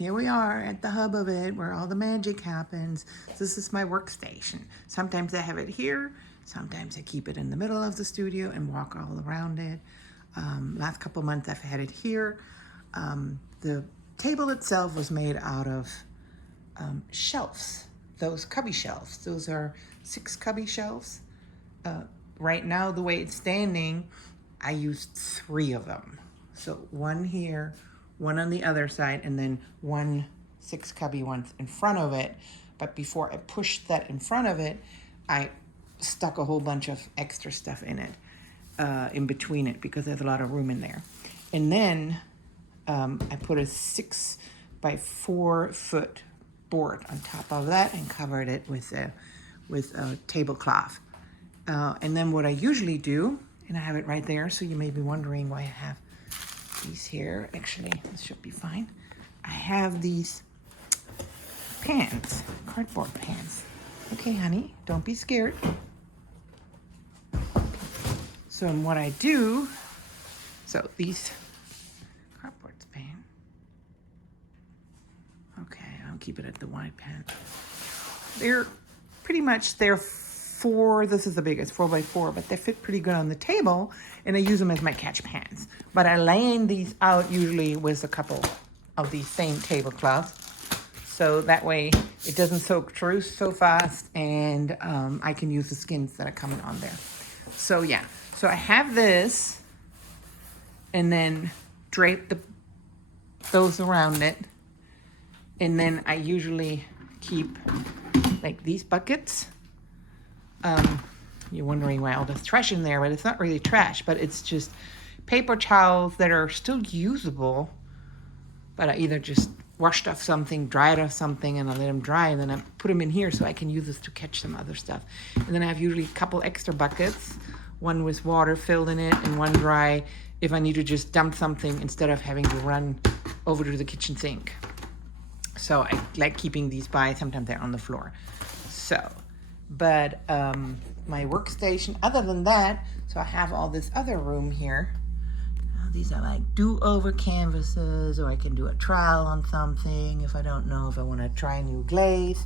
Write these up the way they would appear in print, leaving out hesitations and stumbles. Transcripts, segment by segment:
here we are at the hub of it where all the magic happens. This is my workstation. Sometimes I have it here. Sometimes I keep it in the middle of the studio and walk all around it. Last couple months I've had it here. The table itself was made out of shelves, those cubby shelves. Those are 6 cubby shelves. Right now, the way it's standing, I used 3 of them. So 1 here, 1 on the other side, and then 1 6 cubby ones in front of it. But before I pushed that in front of it, I stuck a whole bunch of extra stuff in it, in between it, because there's a lot of room in there. And then I put a 6 by 4 foot board on top of that and covered it with a tablecloth. And then what I usually do, and I have it right there, so you may be wondering why I have these here. Actually, this should be fine. I have these pans, cardboard pans. Okay, honey, don't be scared. So what I do, so these cardboard pan. Okay, I'll keep it at the wide pan. They're pretty much, this is the biggest, 4 by 4, but they fit pretty good on the table, and I use them as my catch pans. But I line these out usually with a couple of these same tablecloths, so that way it doesn't soak through so fast, and I can use the skins that are coming on there. So yeah, so I have this, and then drape those around it, and then I usually keep like these buckets. You're wondering why all this trash in there, but it's not really trash, but it's just paper towels that are still usable, but I either just washed off something, dried off something, and I let them dry, and then I put them in here so I can use this to catch some other stuff. And then I have usually a couple extra buckets, one with water filled in it and one dry, if I need to just dump something instead of having to run over to the kitchen sink. So I like keeping these by, sometimes they're on the floor. So, but my workstation, other than that, so I have all this other room here. These are like do-over canvases, or I can do a trial on something if I don't know if I want to try a new glaze,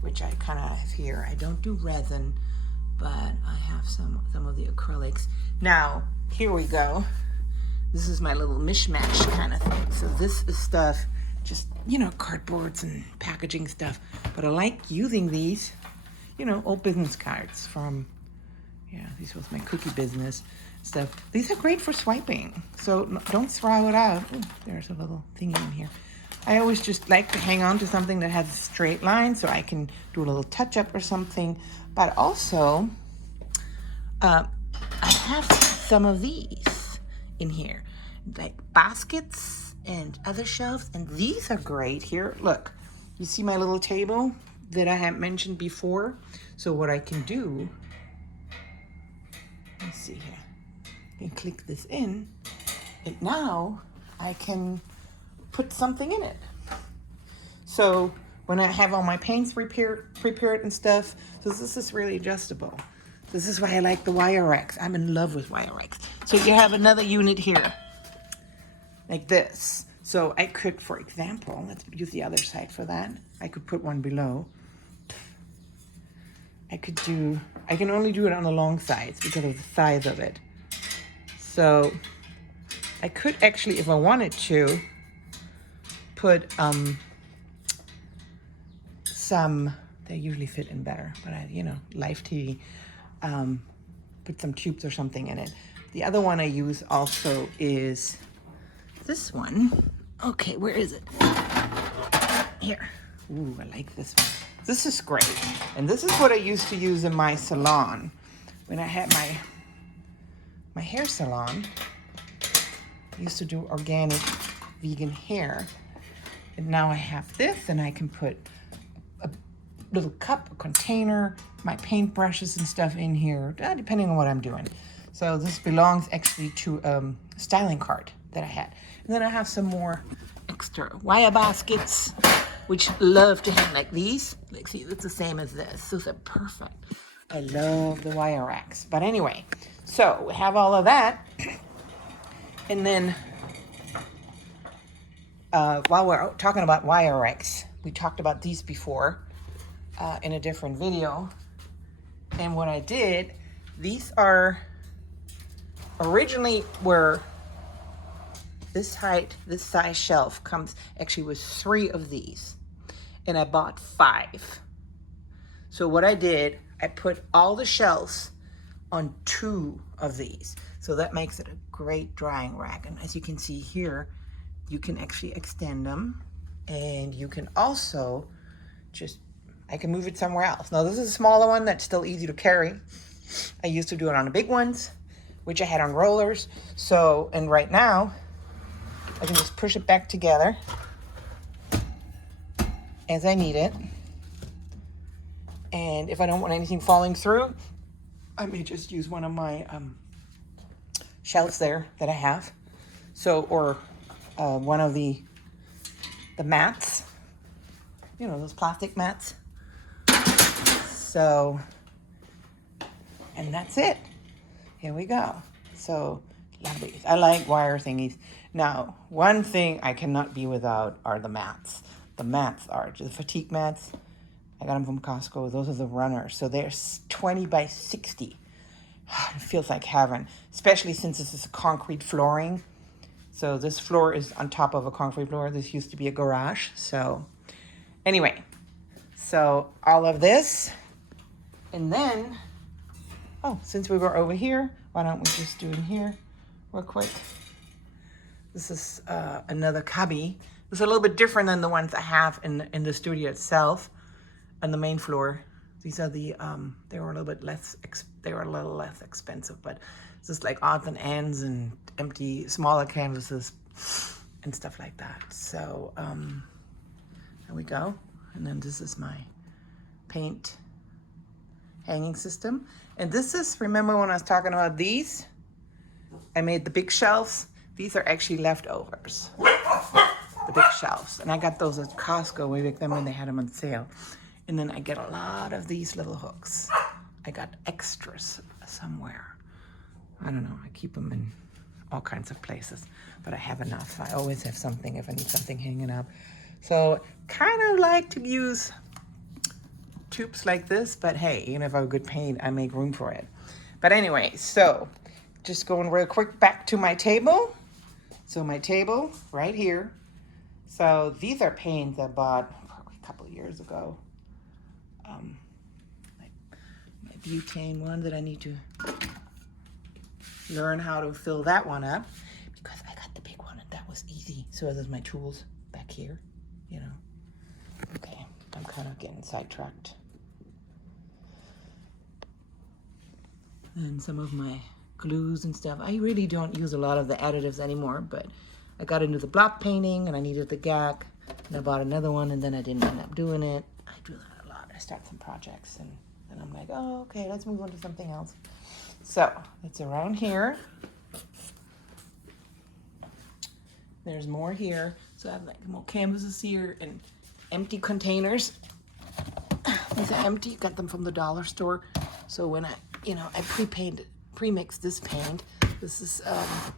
which I kind of have here. I don't do resin, but I have some of the acrylics. Now, here we go. This is my little mishmash kind of thing. So this is stuff, just, cardboards and packaging stuff. But I like using these, old business cards from, this was my cookie business stuff. These are great for swiping, so don't throw it out. Ooh, there's a little thingy in here. I always just like to hang on to something that has a straight line so I can do a little touch-up or something. But also, I have some of these in here, like baskets and other shelves, and these are great. Here, look, you see my little table that I had mentioned before? So what I can do, let's see here, I can click this in, and now I can put something in it. So when I have all my paints prepared and stuff, so this is really adjustable. This is why I like the wire racks. I'm in love with wire racks. So you have another unit here, like this. So I could, for example, let's use the other side for that. I could put one below. I can only do it on the long sides because of the size of it. So I could actually, if I wanted to, put some, they usually fit in better, but Life TV, put some tubes or something in it. The other one I use also is this one. Okay, where is it? Here. Ooh, I like this one. This is great. And this is what I used to use in my salon. When I had my hair salon, I used to do organic vegan hair. And now I have this, and I can put a little cup, a container, my paintbrushes and stuff in here, depending on what I'm doing. So this belongs actually to a styling cart that I had. And then I have some more extra wire baskets, which love to hang like these. Like, see, it's the same as this. Those are perfect. I love the wire racks. But anyway, so we have all of that. And then while we're talking about Wire-X, we talked about these before in a different video. And what I did, these are originally were this height, this size shelf comes actually with 3 of these. And I bought 5. So what I did, I put all the shelves on 2 of these. So that makes it a great drying rack. And as you can see here, you can actually extend them, and you can also I can move it somewhere else. Now this is a smaller one that's still easy to carry. I used to do it on the big ones, which I had on rollers. So, and right now, I can just push it back together as I need it. And if I don't want anything falling through, I may just use one of my shelves there that I have. So, or one of the mats, you know, those plastic mats. So, and that's it. Here we go. So, love these. I like wire thingies. Now, one thing I cannot be without are the mats. The mats are the fatigue mats. I got them from Costco. Those are the runners. So they're 20 by 60. It feels like heaven, especially since this is a concrete flooring. So this floor is on top of a concrete floor. This used to be a garage. So anyway, so all of this. And then, oh, since we were over here, why don't we just do in here real quick? This is another cubby. It's a little bit different than the ones I have in the studio itself. On the main floor, these are the they were a little less expensive, but it's just like odds and ends and empty smaller canvases and stuff like that. So there we go. And then this is my paint hanging system. And this is, remember when I was talking about these? I made the big shelves. These are actually leftovers. The big shelves. And I got those at Costco way back then when they had them on sale. And then I get a lot of these little hooks. I got extras somewhere. I don't know, I keep them in all kinds of places, but I have enough. I always have something if I need something hanging up. So kind of like to use tubes like this, but hey, even if I have good paint, I make room for it. But anyway, so just going real quick back to my table. So my table right here. So these are paints I bought probably a couple of years ago. My butane one that I need to learn how to fill that one up, because I got the big one and that was easy. So there's my tools back here, you know. Okay, I'm kind of getting sidetracked. And some of my glues and stuff. I really don't use a lot of the additives anymore, but I got into the block painting and I needed the GAC, and I bought another one, and then I didn't end up doing it. I do that a lot. I start some projects and then I'm like, oh, okay, let's move on to something else. So it's around here. There's more here. So I have like more canvases here and empty containers. These are empty. Got them from the dollar store. So when I pre-mixed this paint. This is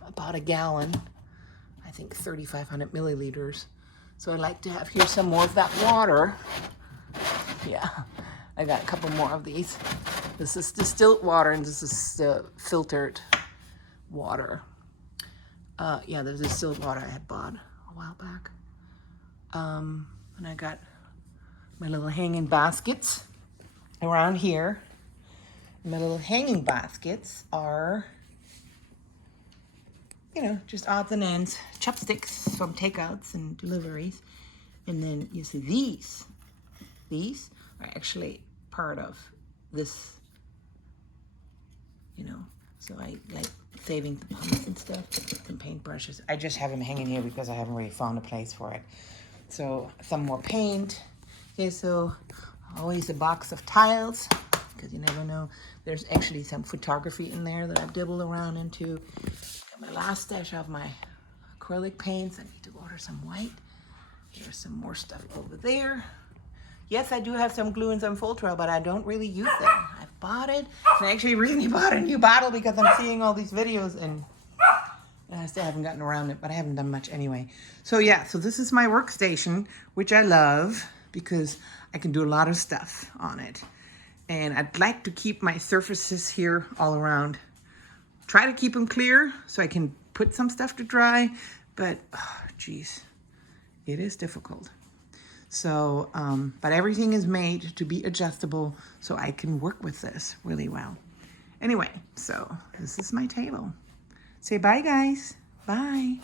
about a gallon. I think 3,500 milliliters. So I like to have here some more of that water. Yeah, I got a couple more of these. This is distilled water, and this is filtered water. Yeah, the distilled water I had bought a while back. And I got my little hanging baskets around here. My little hanging baskets are, you know, just odds and ends, chopsticks from takeouts and deliveries. And then you see these are actually part of this, you know, so I like saving the pumps and stuff and paintbrushes. I just have them hanging here because I haven't really found a place for it. So some more paint. Okay, so always a box of tiles, because you never know. There's actually some photography in there that I've dabbled around into. Got my last stash of my acrylic paints. I need to order some white. There's some more stuff over there. Yes, I do have some glue and some Fultrell, but I don't really use them. I bought it, and I actually recently bought a new bottle because I'm seeing all these videos, and I still haven't gotten around it, but I haven't done much anyway. So yeah, so this is my workstation, which I love because I can do a lot of stuff on it. And I'd like to keep my surfaces here all around. Try to keep them clear so I can put some stuff to dry, but oh, geez, it is difficult. So, but everything is made to be adjustable so I can work with this really well. Anyway, so this is my table. Say bye, guys. Bye.